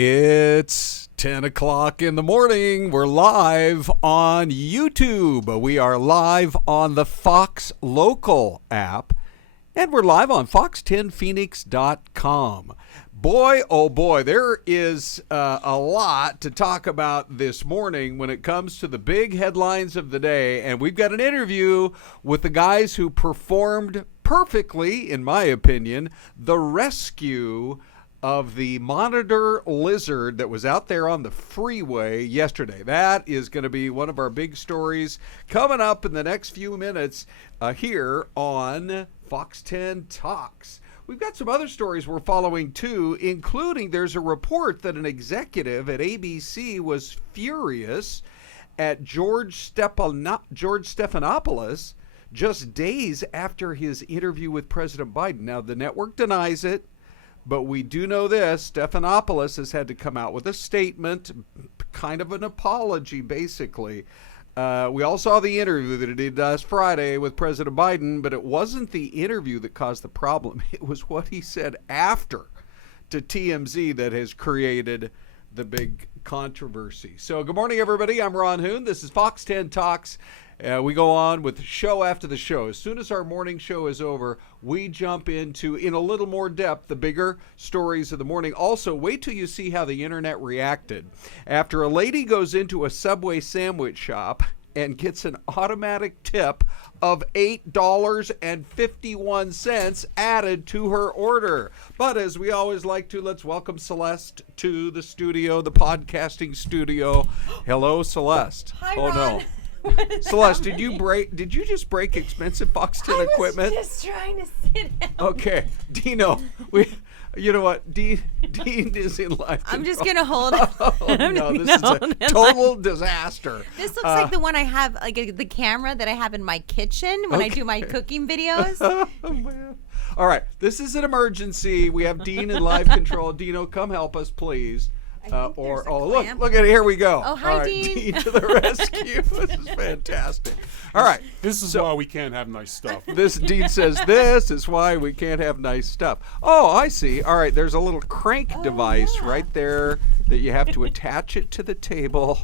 It's 10 o'clock in the morning. We're live on YouTube. We are live on the Fox Local app, and we're live on fox10phoenix.com. Boy, oh boy, there is a lot to talk about this morning when it comes to the big headlines of the day, and we've got an interview with the guys who performed perfectly, in my opinion, the rescue of the monitor lizard that was out there on the freeway yesterday. That is going to be one of our big stories coming up in the next few minutes here on Fox 10 Talks. We've got some other stories we're following too, including there's a report that an executive at ABC was furious at George Stephanopoulos just days after his interview with President Biden. Now, the network denies it, but we do know this. Stephanopoulos has had to come out with a statement, kind of an apology, basically. We all saw the interview that he did last Friday with President Biden, but it wasn't the interview that caused the problem. It was what he said after to TMZ that has created the big controversy. So good morning, everybody. I'm Ron Hoon. This is Fox 10 Talks. We go on with the show after the show. As soon as our morning show is over, we jump into, in a little more depth, the bigger stories of the morning. Also, wait till you see how the internet reacted after a lady goes into a Subway sandwich shop and gets an automatic tip of $8.51 added to her order. But as we always like to, let's welcome Celeste to the studio, the podcasting studio. Hello, Celeste. Hi, oh, Ron. no. Celeste, did you just break expensive Fox 10 equipment? I was just trying to sit down. Okay, Dino, you know what? Dean is in live control. I'm just gonna hold it. Oh, no, this is a total disaster. This looks like the one I have, like the camera that I have in my kitchen when I do my cooking videos. Oh, man. All right, this is an emergency. We have Dean in live control. Dino, come help us, please. Look at it. Here we go. Oh, hi, all right, Dean. To the rescue. This is fantastic. All right. This is why we can't have nice stuff. Dean says this is why we can't have nice stuff. Oh, I see. All right. There's a little crank device right there that you have to attach it to the table.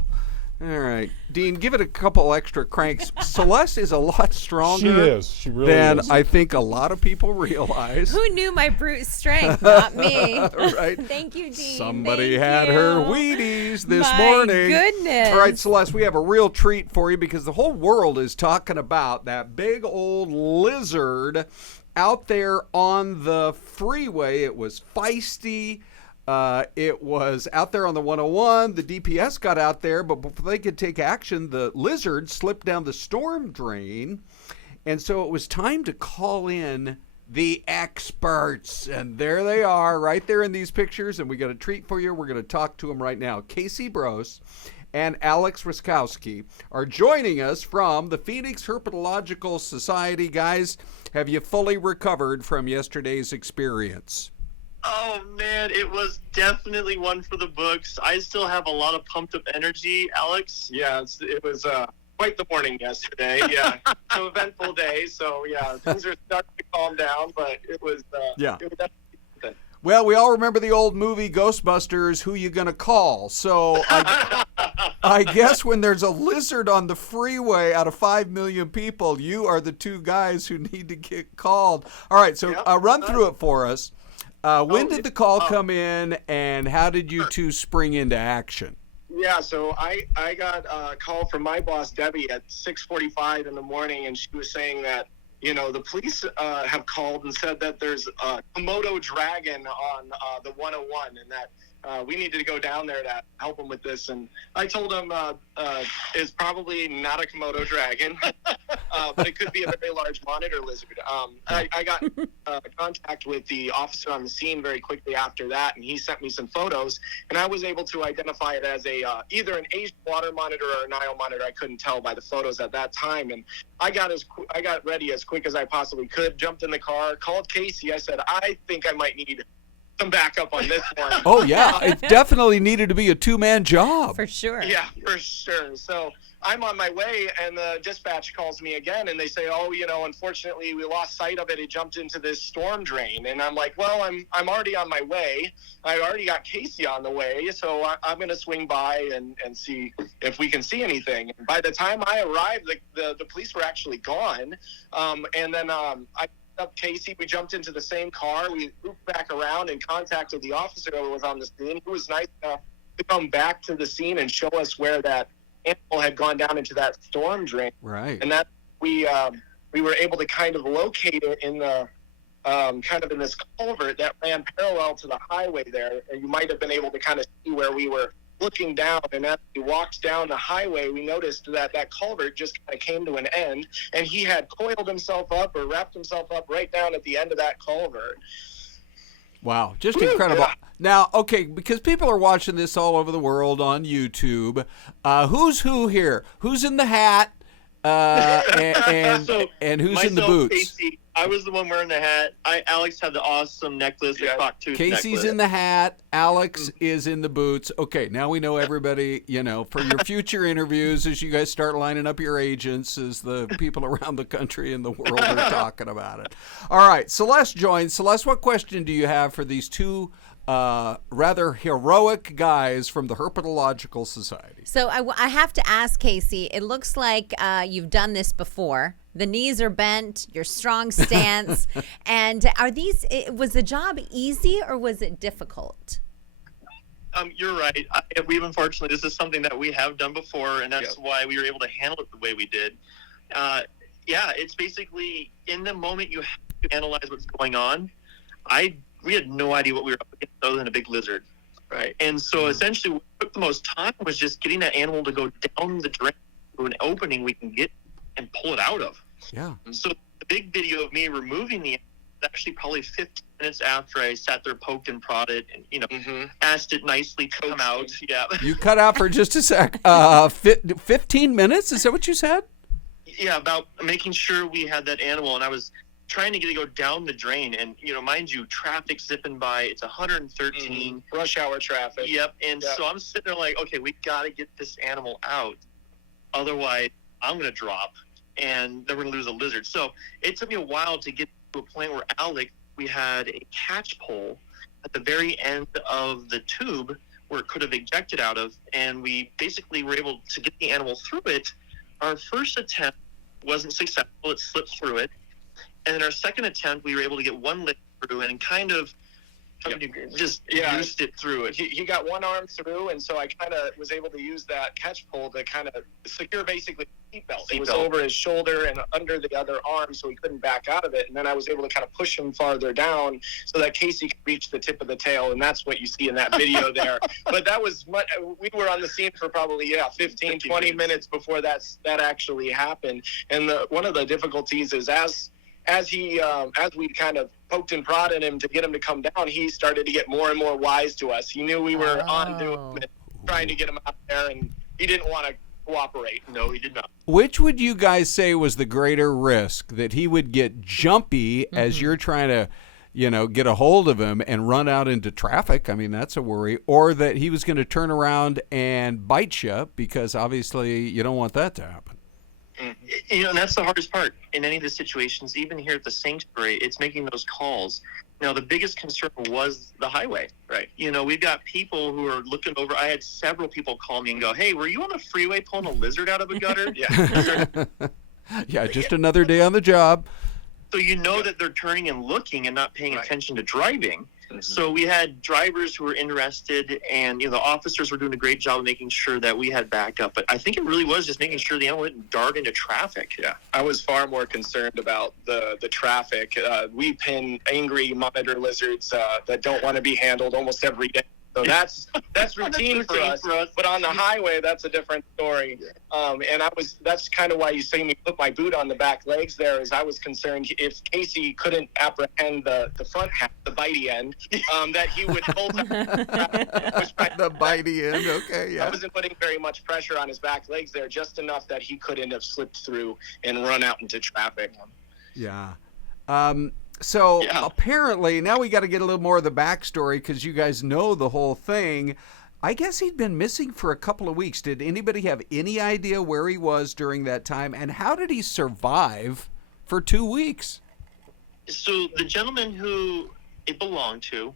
All right. Dean, give it a couple extra cranks. Celeste is a lot stronger She is. She really than is. I think a lot of people realize. Who knew my brute strength? Not me. Right. Thank you, Dean. Somebody Thank had you. her Wheaties this My morning. goodness. All right, Celeste, we have a real treat for you because the whole world is talking about that big old lizard out there on the freeway. It was feisty. It was out there on the 101. The DPS got out there, but before they could take action, the lizard slipped down the storm drain. And so it was time to call in the experts. And there they are right there in these pictures. And we got a treat for you. We're going to talk to them right now. Casey Brose and Alex Ruskowski are joining us from the Phoenix Herpetological Society. Guys, have you fully recovered from yesterday's experience? Oh, man, it was definitely one for the books. I still have a lot of pumped-up energy, Alex. Yeah, it was quite the morning yesterday. Yeah, an eventful day. So, yeah, things are starting to calm down, but it was definitely something. Well, we all remember the old movie Ghostbusters, Who You Gonna Call? So I guess when there's a lizard on the freeway out of 5 million people, you are the two guys who need to get called. All right, so run through it for us. When did the call come in, and how did you two spring into action? Yeah, so I got a call from my boss, Debbie, at 6:45 in the morning, and she was saying that, the police have called and said that there's a Komodo dragon on the 101 and that we needed to go down there to help them with this. And I told them it's probably not a Komodo dragon, but it could be a very large monitor lizard. I got contact with the officer on the scene very quickly after that, and he sent me some photos, and I was able to identify it as either an Asian water monitor or a Nile monitor. I couldn't tell by the photos at that time, and I got ready as quick as I possibly could, jumped in the car, called Casey. I said, I think I might need some backup on this one. Oh yeah, it definitely needed to be a two-man job. For sure. Yeah, for sure. So I'm on my way, and the dispatch calls me again, and they say, "Oh, unfortunately, we lost sight of it. It jumped into this storm drain." And I'm like, "Well, I'm already on my way. I already got Casey on the way, so I'm going to swing by and see if we can see anything." And by the time I arrived, the police were actually gone, and then I up Casey. We jumped into the same car. We looped back around and contacted the officer who was on the scene, who was nice enough to come back to the scene and show us where that animal had gone down into that storm drain. Right. And that we were able to kind of locate it in the kind of in this culvert that ran parallel to the highway there. And you might have been able to kind of see where we were looking down, and as we walked down the highway, we noticed that culvert just kind of came to an end, and he had coiled himself up or wrapped himself up right down at the end of that culvert. Wow, just incredible. Yeah. Now, okay, because people are watching this all over the world on YouTube, who's who here? Who's in the hat? And who's in the boots? Casey, I was the one wearing the hat. Alex had the awesome necklace, the clock tooth Casey's necklace. in the hat. Alex is in the boots. Okay, now we know everybody, for your future interviews as you guys start lining up your agents, as the people around the country and the world are talking about it. All right, Syleste joins. Syleste, what question do you have for these two rather heroic guys from the Herpetological Society? So I have to ask, Casey, it looks like you've done this before. The knees are bent, your strong stance. And was the job easy or was it difficult? You're right. Unfortunately, this is something that we have done before, and that's why we were able to handle it the way we did. It's basically in the moment you have to analyze what's going on. We had no idea what we were up against other than a big lizard. Right. And so essentially what took the most time was just getting that animal to go down the drain to an opening we can get and pull it out of. Yeah. So the big video of me removing the animal was actually probably 15 minutes after I sat there, poked and prodded, and, asked it nicely to come out. Yeah. You cut out for just a sec. 15 minutes? Is that what you said? Yeah, about making sure we had that animal, and I was trying to get it to go down the drain, and mind you, traffic zipping by. It's 113 rush hour traffic. Yep. And so I'm sitting there like, okay, we got to get this animal out, otherwise I'm gonna drop, and then we're gonna lose a lizard. So it took me a while to get to a point where we had a catch pole at the very end of the tube where it could have ejected out of, and we basically were able to get the animal through it. Our first attempt wasn't successful; it slipped through it. And in our second attempt, we were able to get one leg through and kind of just used it through it. He got one arm through, and so I kind of was able to use that catch pole to kind of secure basically the seatbelt. It was over his shoulder and under the other arm, so he couldn't back out of it. And then I was able to kind of push him farther down so that Casey could reach the tip of the tail, and that's what you see in that video there. But that was we were on the scene for probably 15, 20 minutes before that actually happened. And one of the difficulties is as we kind of poked and prodded him to get him to come down, he started to get more and more wise to us. He knew we were on to him and trying to get him out there, and he didn't want to cooperate. No, he did not. Which would you guys say was the greater risk, that he would get jumpy as you're trying to, get a hold of him and run out into traffic? I mean, that's a worry. Or that he was going to turn around and bite you, because obviously you don't want that to happen. And that's the hardest part in any of the situations. Even here at the sanctuary, it's making those calls. Now, the biggest concern was the highway. Right. We've got people who are looking over. I had several people call me and go, "Hey, were you on the freeway pulling a lizard out of a gutter?" Yeah, just another day on the job. So that they're turning and looking and not paying attention to driving. So we had drivers who were interested, and the officers were doing a great job of making sure that we had backup. But I think it really was just making sure the animal didn't dart into traffic. Yeah, I was far more concerned about the traffic. We pin angry monitor lizards that don't want to be handled almost every day. So that's routine for us. But on the highway, that's a different story. And that's kind of why you see me put my boot on the back legs there, is I was concerned if Casey couldn't apprehend the front half, the bitey end, that he would pull the bitey end, okay, yeah. I wasn't putting very much pressure on his back legs there, just enough that he couldn't have slipped through and run out into traffic. Yeah. So Yeah. apparently, now we got to get a little more of the backstory because you guys know the whole thing. I guess he'd been missing for a couple of weeks. Did anybody have any idea where he was during that time? And how did he survive for 2 weeks? So the gentleman who it belonged to,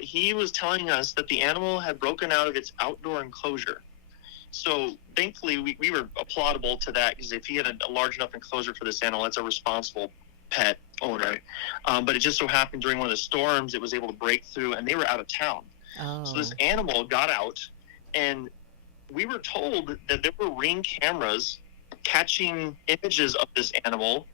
he was telling us that the animal had broken out of its outdoor enclosure. So thankfully, we were applaudable to that, because if he had a large enough enclosure for this animal, that's a responsible pet owner. But it just so happened during one of the storms, it was able to break through, and they were out of town. Oh. So this animal got out, and we were told that there were Ring cameras catching images of this animal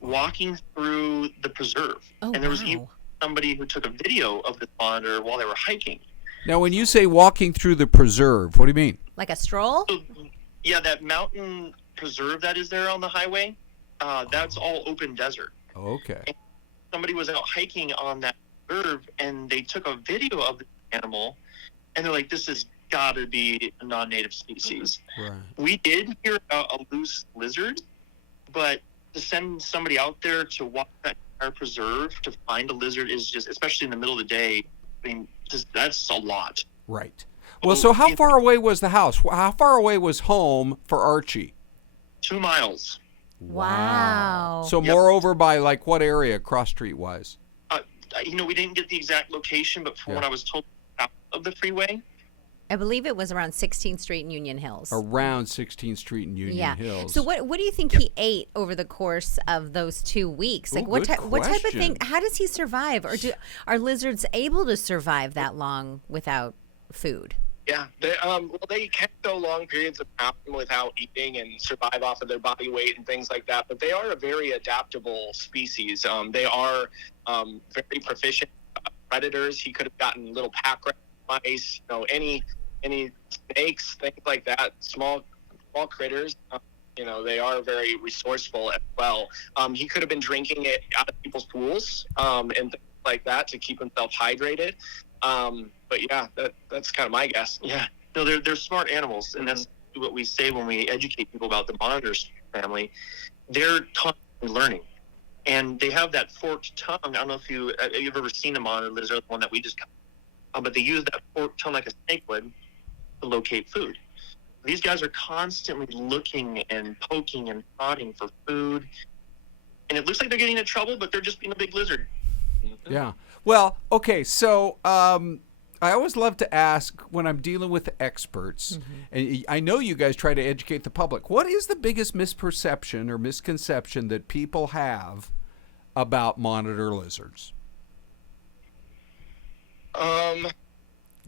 walking through the preserve. Oh, And there was wow. even somebody who took a video of this monitor while they were hiking. Now, when you say walking through the preserve, what do you mean? Like a stroll? So, yeah, that mountain preserve that is there on the highway, that's all open desert. Okay. Somebody was out hiking on that preserve, and they took a video of the animal, and they're like, this has got to be a non-native species. Right. We did hear about a loose lizard, but to send somebody out there to walk that entire preserve to find a lizard is just, especially in the middle of the day, I mean, that's a lot. Right. Well, so how far away was the house? How far away was home for Archie? 2 miles. Wow. So Yep. more over by like what area, cross street wise? We didn't get the exact location, but from Yeah. what I was told, south of the freeway. I believe it was around 16th Street in Union Hills. Around 16th Street in Union Yeah. Hills. So what do you think he ate over the course of those 2 weeks? Like Ooh, what good what type of thing? question. How does he survive? Or are lizards able to survive that long without food? Yeah, they can go long periods of time without eating and survive off of their body weight and things like that. But they are a very adaptable species. They are very proficient predators. He could have gotten little pack rats, mice, any snakes, things like that. Small critters. They are very resourceful as well. He could have been drinking it out of people's pools and things like that to keep himself hydrated. But yeah, that's kind of my guess. Yeah. No, they're smart animals, and that's what we say when we educate people about the monitors family. They're constantly learning, and they have that forked tongue. I don't know if you've ever seen a monitor lizard, the one that we just got, but they use that forked tongue like a snake would to locate food. These guys are constantly looking and poking and prodding for food, and it looks like they're getting in trouble, but they're just being a big lizard. Yeah. Well, okay. So I always love to ask when I'm dealing with experts, and I know you guys try to educate the public. What is the biggest misperception or misconception that people have about monitor lizards?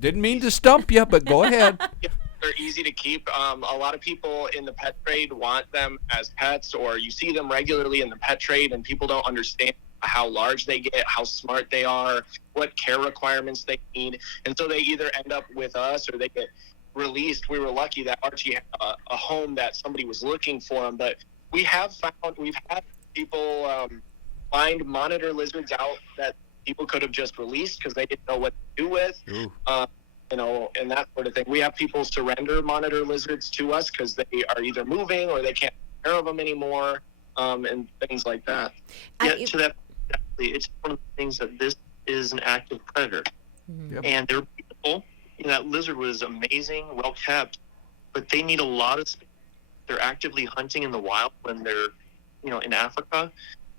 Didn't mean to stump you, but go ahead. They're easy to keep. A lot of people in the pet trade want them as pets, or you see them regularly in the pet trade, and people don't understand how large they get, how smart they are, what care requirements they need. And so they either end up with us or they get released. We were lucky that Archie had a home that somebody was looking for him. But we've had people find monitor lizards out that people could have just released because they didn't know what to do with. And that sort of thing. We have people surrender monitor lizards to us because they are either moving or they can't take care of them anymore, and things like that. To that, exactly. It's one of the things that this is an active predator, and they're beautiful. That lizard was amazing, well kept, but they need a lot of space. They're actively hunting in the wild when they're, in Africa.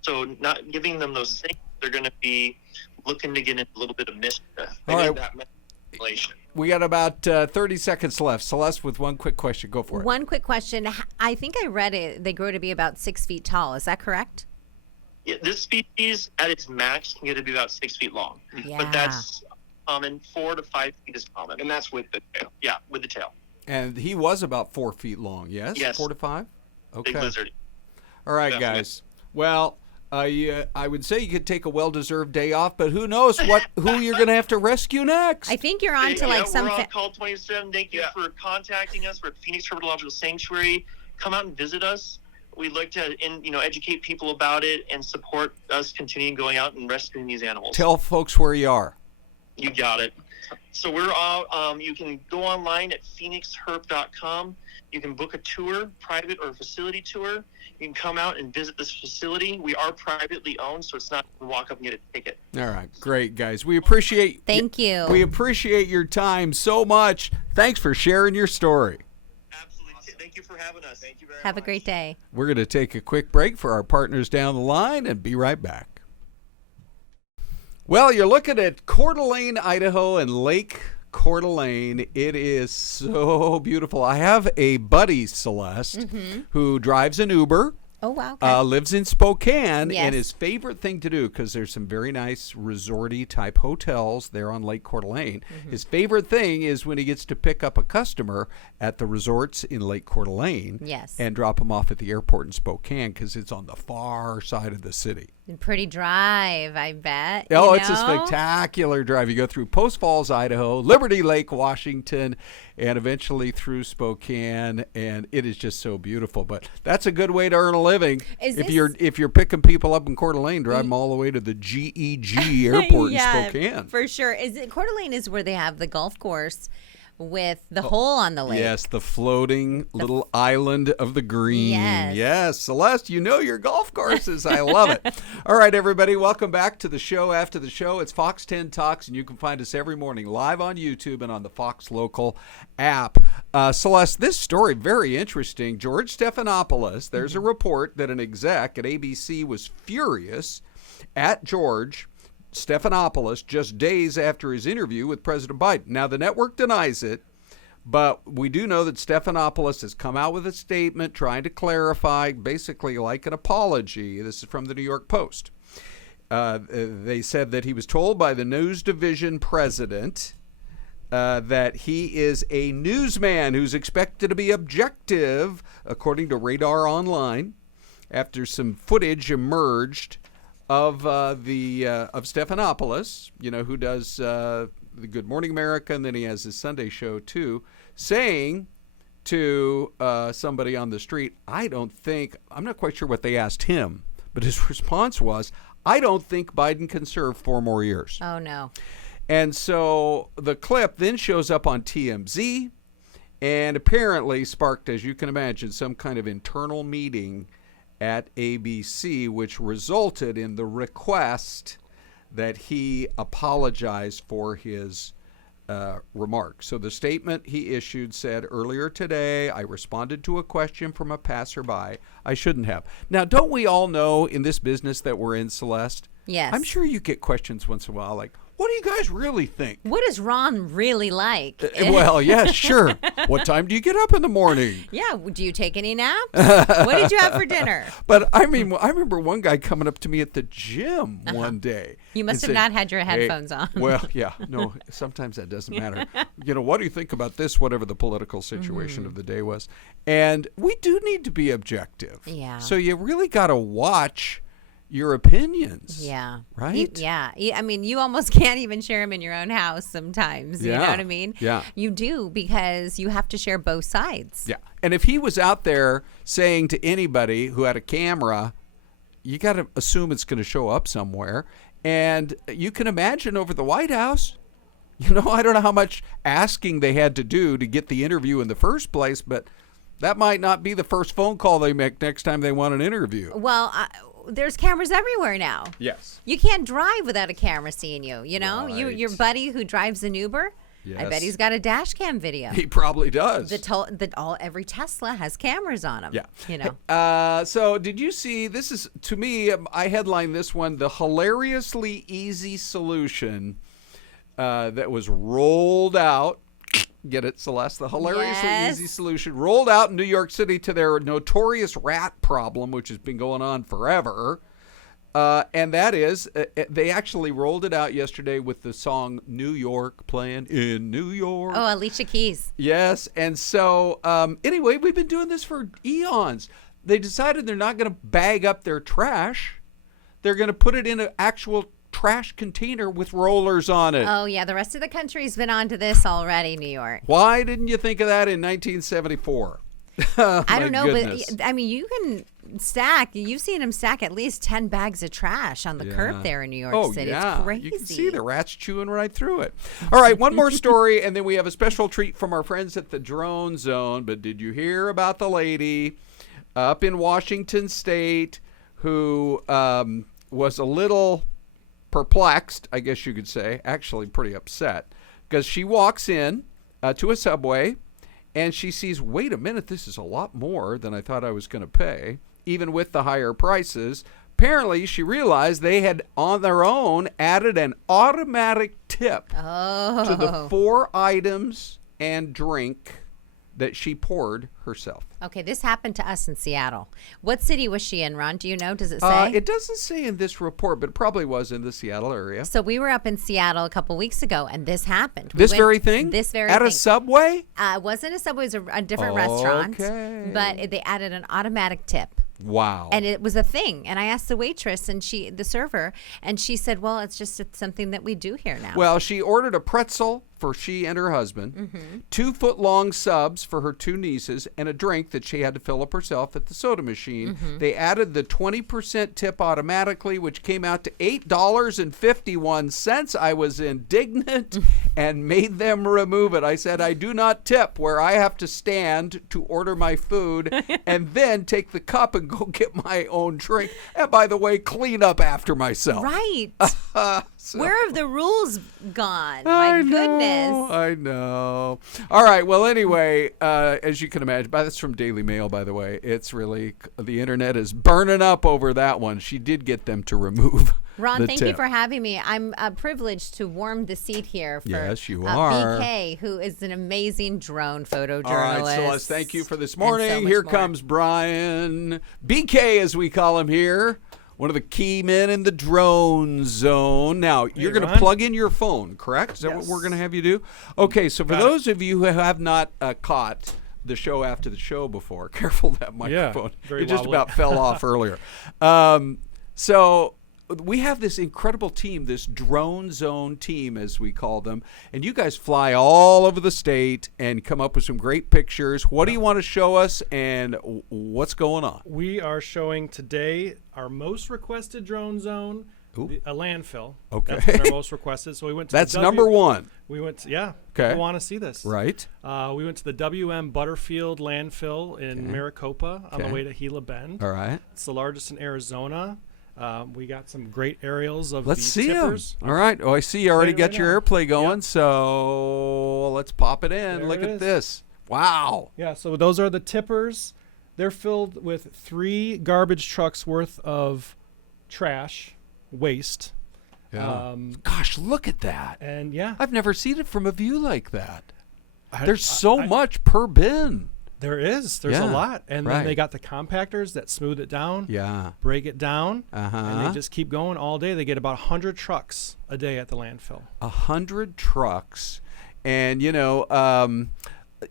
So not giving them those things, they're going to be looking to get into a little bit of mischief. They All need right. that manipulation. We got about 30 seconds left. Celeste, with one quick question. Go for it. One quick question. I think I read it. They grow to be about 6 feet tall. Is that correct? Yeah, this species at its max can get to be about 6 feet long, Yeah. but that's common. 4 to 5 feet is common. And that's with the tail. Yeah, with the tail. And he was about 4 feet long, yes? Yes. 4 to 5? Okay. Big lizard. All right, Definitely. guys. Well, I would say you could take a well-deserved day off, but who knows who you're going to have to rescue next. I think you're on to like some. We're on call 27. Thank you for contacting us. We're at Phoenix Herpetological Sanctuary. Come out and visit us. We'd like to, educate people about it and support us continuing going out and rescuing these animals. Tell folks where you are. You got it. So we're all, you can go online at phoenixherp.com. You can book a tour, private or facility tour. You can come out and visit this facility. We are privately owned, so it's not walk up and get a ticket. All right, great, guys. We appreciate Thank you. We appreciate your time so much. Thanks for sharing your story. Absolutely. Thank you for having us. Thank you very much. Have a great day. We're going to take a quick break for our partners down the line and be right back. Well, you're looking at Coeur d'Alene, Idaho, and Lake Coeur d'Alene. It is so beautiful. I have a buddy, Celeste, who drives an Uber. Oh, wow. Okay. Lives in Spokane, Yes. and his favorite thing to do, because there's some very nice resorty type hotels there on Lake Coeur d'Alene. His favorite thing is when he gets to pick up a customer at the resorts in Lake Coeur d'Alene, Yes. and drop them off at the airport in Spokane, because it's on the far side of the city. Pretty drive, I bet. Oh, you it's a know? spectacular drive. You go through Post Falls, Idaho, Liberty Lake, Washington, and eventually through Spokane, and it is just so beautiful. But that's a good way to earn a living. Is if this- you're picking people up in Coeur d'Alene, drive them all the way to the GEG airport in Spokane. For sure. Is it Coeur d'Alene is where they have the golf course with the hole on the lake? Yes, the floating little island of the green. Yes. Yes, Celeste, you know your golf courses. I love it. All right, everybody, welcome back to the show. After the show, it's Fox 10 Talks, and you can find us every morning live on YouTube and on the Fox Local app. Celeste, this story, very interesting. George Stephanopoulos, there's a report that an exec at ABC was furious at George Stephanopoulos just days after his interview with President Biden. Now, the network denies it, but we do know that Stephanopoulos has come out with a statement trying to clarify, basically like an apology. This is from the New York Post. They said that he was told by the news division president that he is a newsman who's expected to be objective, according to Radar Online, after some footage emerged of Stephanopoulos, who does the Good Morning America, and then he has his Sunday show too, saying to somebody on the street, I'm not quite sure what they asked him, but his response was, I don't think Biden can serve 4 more years. Oh, no. And so the clip then shows up on TMZ and apparently sparked, as you can imagine, some kind of internal meeting at ABC, which resulted in the request that he apologize for his remarks. So the statement he issued said, earlier today, I responded to a question from a passerby. I shouldn't have. Now, don't we all know in this business that we're in, Celeste? Yes. I'm sure you get questions once in a while like, what do you guys really think? What is Ron really like? Well, yeah, sure. What time do you get up in the morning? Yeah. Do you take any naps? What did you have for dinner? But I remember one guy coming up to me at the gym one day. You must and have said, not had your "Hey," headphones on. Well, yeah, no, sometimes that doesn't matter. What do you think about this, whatever the political situation of the day was? And we do need to be objective. Yeah. So you really got to watch your opinions. Yeah. Right? I mean, you almost can't even share them in your own house sometimes. You know what I mean? Yeah. You do, because you have to share both sides. Yeah. And if he was out there saying to anybody who had a camera, you got to assume it's going to show up somewhere. And you can imagine over the White House, I don't know how much asking they had to do to get the interview in the first place, but that might not be the first phone call they make next time they want an interview. Well, there's cameras everywhere now. Yes. You can't drive without a camera seeing you. Right. Your buddy who drives an Uber, I bet Yes. he's got a dash cam video. He probably does. Every Tesla has cameras on them. Yeah. So did you see, this is, to me, I headlined this one, the hilariously easy solution that was rolled out. Get it, Celeste? The hilariously easy solution rolled out in New York City to their notorious rat problem, which has been going on forever. And that is, they actually rolled it out yesterday with the song New York playing in New York. Oh, Alicia Keys. Yes. And so, anyway, we've been doing this for eons. They decided they're not going to bag up their trash. They're going to put it in an actual trash container with rollers on it. Oh, yeah. The rest of the country's been onto this already, New York. Why didn't you think of that in 1974? I don't know, goodness. but I mean, you can stack. You've seen him stack at least 10 bags of trash on the curb there in New York City. Yeah. It's crazy. You can see the rats chewing right through it. All right, one more story, and then we have a special treat from our friends at the Drone Zone. But did you hear about the lady up in Washington State who was a little perplexed, I guess you could say, actually pretty upset, because she walks in to a Subway, and she sees, wait a minute, this is a lot more than I thought I was going to pay, even with the higher prices. Apparently, she realized they had, on their own, added an automatic tip to the 4 items and drink that she poured herself. Okay, this happened to us in Seattle. What city was she in, Ron? Do you know? Does it say? It doesn't say in this report, but it probably was in the Seattle area. So we were up in Seattle a couple weeks ago, and this happened. This very thing? This very At thing. a Subway? It wasn't a Subway. It was a different restaurant. Okay. But they added an automatic tip. Wow. And it was a thing. And I asked the waitress and the server, and she said, well, it's something that we do here now. Well, she ordered a pretzel for she and her husband, 2-foot-long subs for her 2 nieces, and a drink that she had to fill up herself at the soda machine. They added the 20% tip automatically, which came out to $8.51. I was indignant and made them remove it. I said, I do not tip where I have to stand to order my food and then take the cup and go get my own drink. And by the way, clean up after myself. Right. So- Where have the rules gone? My goodness. I know. All right. Well, anyway, as you can imagine, that's from Daily Mail, by the way. It's really, the internet is burning up over that one. She did get them to remove Ron, the thank tip. you for having me. I'm privileged to warm the seat here for Yes, you are. BK, who is an amazing drone photojournalist. All right, Celeste, thank you for this and morning. so much Here more. comes Brian, BK as we call him here, one of the key men in the drone zone. Now, you're going to Ron. plug in your phone, correct? Is that what Yes. we're going to have you do? Okay, so for Got it. those of you who have not caught the show after the show before, careful that microphone. very It just wobbly. about fell off earlier. So we have this incredible team, this drone zone team, as we call them, and you guys fly all over the state and come up with some great pictures. What do you want to show us, and what's going on? We are showing today our most requested drone zone, Ooh. a landfill. Okay. That's been our most requested. So we went to That's the number one, We went to, yeah. Okay. People want to see this. right? We went to the WM Butterfield landfill in Maricopa on the Okay. way to Gila Bend. All right. It's the largest in Arizona. We got some great aerials of Let's the see them. tippers. All right. Oh, I see you already Right got your now. airplay going, Yep. so let's pop it in. There Look it at is. this. Wow. Yeah, so those are the tippers. They're filled with 3 garbage trucks worth of trash, waste. Yeah. Gosh, look at that. And yeah, I've never seen it from a view like that. I- There's so I- much per bin. There's Yeah, a lot. And right. then they got the compactors that smooth it down, Yeah. break it down, and Uh-huh. they just keep going all day. They get about 100 trucks a day at the landfill. 100 trucks. And,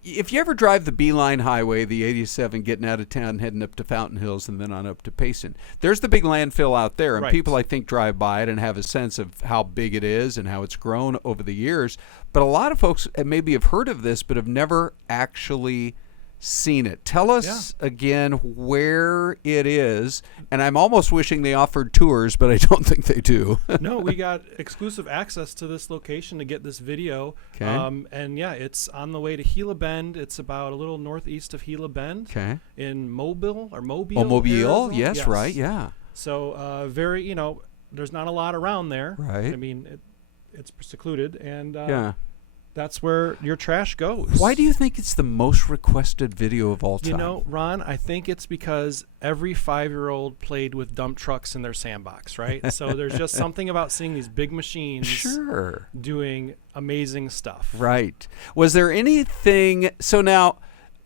if you ever drive the Beeline Highway, the 87, getting out of town, heading up to Fountain Hills and then on up to Payson, there's the big landfill out there. And Right. people, I think, drive by it and have a sense of how big it is and how it's grown over the years. But a lot of folks maybe have heard of this but have never actually seen it. Tell us again where it is. And I'm almost wishing they offered tours, but I don't think they do. No, we got exclusive access to this location to get this video. Okay. And yeah, it's on the way to Gila Bend. It's about a little northeast of Gila Bend Okay. in Mobile. Oh, Mobile. Arizona. Yes, right. Yeah. So very, there's not a lot around there. Right. I mean, it's secluded, and Yeah. that's where your trash goes. Why do you think it's the most requested video of all time? You know, Ron, I think it's because every 5-year-old played with dump trucks in their sandbox, right? So there's just something about seeing these big machines Sure. doing amazing stuff. Right. Was there anything? So now,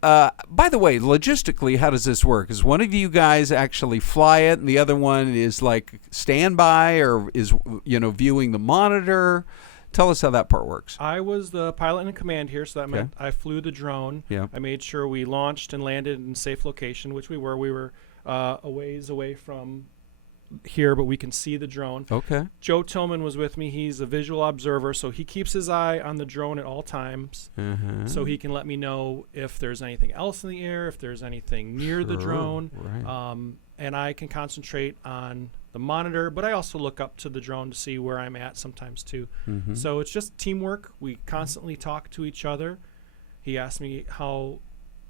by the way, logistically, how does this work? Is one of you guys actually fly it, and the other one is like standby, or is viewing the monitor? Tell us how that part works. I was the pilot in command here, so that meant I flew the drone. Yeah. I made sure we launched and landed in safe location, which we were. We were a ways away from here, but we can see the drone. Okay. Joe Tillman was with me. He's a visual observer, so he keeps his eye on the drone at all times, so he can let me know if there's anything else in the air, if there's anything near the drone, Right. and I can concentrate on the monitor, but I also look up to the drone to see where I'm at sometimes too. So it's just teamwork. We constantly talk to each other. He asked me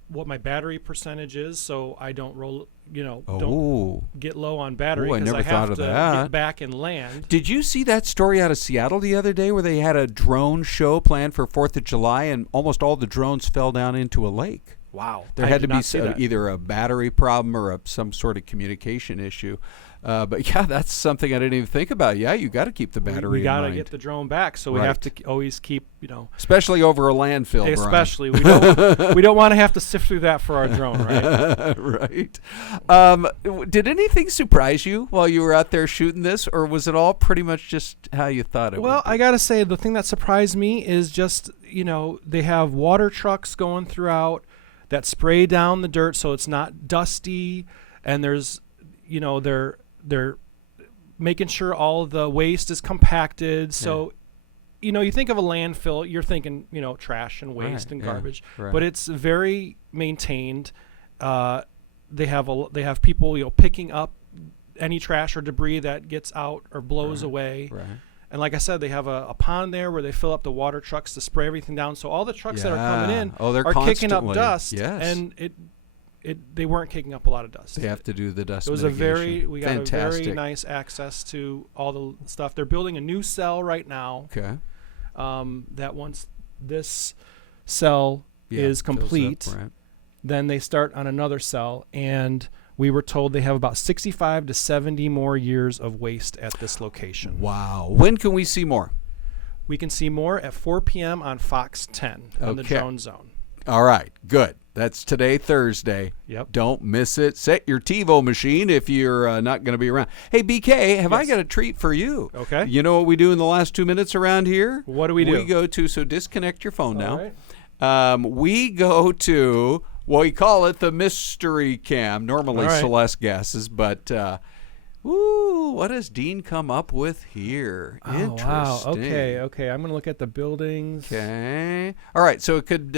what my battery percentage is, so I don't don't get low on battery, Ooh, I because never I thought have of to that. get back and land. Did you see that story out of Seattle the other day where they had a drone show planned for 4th of July and almost all the drones fell down into a lake? Wow. There I had to did be not see that. either a battery problem or some sort of communication issue. But yeah, that's something I didn't even think about. Yeah, you got to keep the battery We got in to mind. get the drone back, so we Right. have to always keep, Especially over a landfill, Brian. especially we don't want to have to sift through that for our drone, right? Right. Did anything surprise you while you were out there shooting this, or was it all pretty much just how you thought it Well, would be? I got to say, the thing that surprised me is just, they have water trucks going throughout that spray down the dirt so it's not dusty, and there's, they're making sure all the waste is compacted. So, you think of a landfill, you're thinking, trash and waste Right, and yeah, garbage, right. but it's very maintained. They have people, picking up any trash or debris that gets out or blows away. Right. And like I said, they have a pond there where they fill up the water trucks to spray everything down. So all the trucks that are coming in they're are kicking up constantly- dust, yes. and they weren't kicking up a lot of dust. They have to do the dust It was mitigation. we got Fantastic. a very nice access to all the stuff. They're building a new cell right now. Okay. That once this cell Yeah, is fills up, complete, right. then they start on another cell, and we were told they have about 65 to 70 more years of waste at this location. Wow. When can we see more? We can see more at 4 p.m. on Fox 10 on the Okay. Drone Zone. All right. Good. That's today, Thursday. Yep. Don't miss it. Set your TiVo machine if you're not going to be around. Hey, BK, have I Yes. got a treat for you? Okay. You know what we do in the last 2 minutes around here? What do we do? We go to, so disconnect your phone All now. right. We go to, well, we call it the mystery cam. Normally All right. Celeste guesses, but what has Dean come up with here? Oh, Interesting. wow. Okay. I'm going to look at the buildings. Okay. All right. So it could,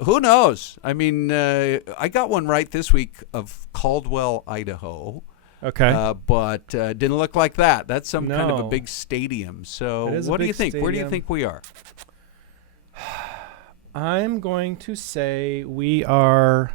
who knows? I mean, I got one right this week of Caldwell, Idaho. Okay. But didn't look like that. That's some kind of a No. big stadium. So It is a what do you big think? Where do you stadium. think we are? I'm going to say we are.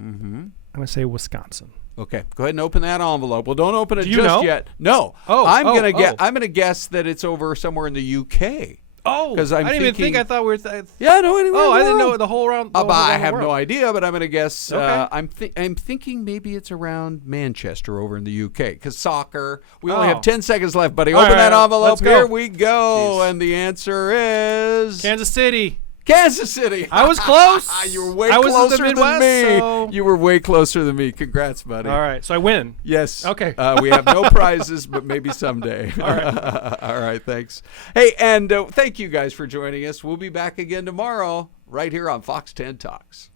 Mm-hmm. I'm going to say Wisconsin. Okay, go ahead and open that envelope. Well, don't open it Do you just know? yet. No. Oh, I'm oh, gonna oh. I'm gonna guess that it's over somewhere in the UK. Oh, 'Cause I'm I didn't even thinking- think. I thought we were. Yeah, no, anywhere. Oh, in the I didn't know world. the whole round. But I have no idea, but I'm gonna guess. Okay. I'm thinking maybe it's around Manchester over in the UK because soccer. We only Oh. have 10 seconds left, buddy. All Open right, that envelope. let's go. Here we go, Jeez. and the answer is Kansas City. Kansas City. I was close. You were way I was in the closer Midwest, than me. so- You were way closer than me. Congrats, buddy. All right, so I win. Yes. Okay. We have no prizes, but maybe someday. All right. All right. Thanks. Hey, and thank you guys for joining us. We'll be back again tomorrow right here on Fox 10 Talks.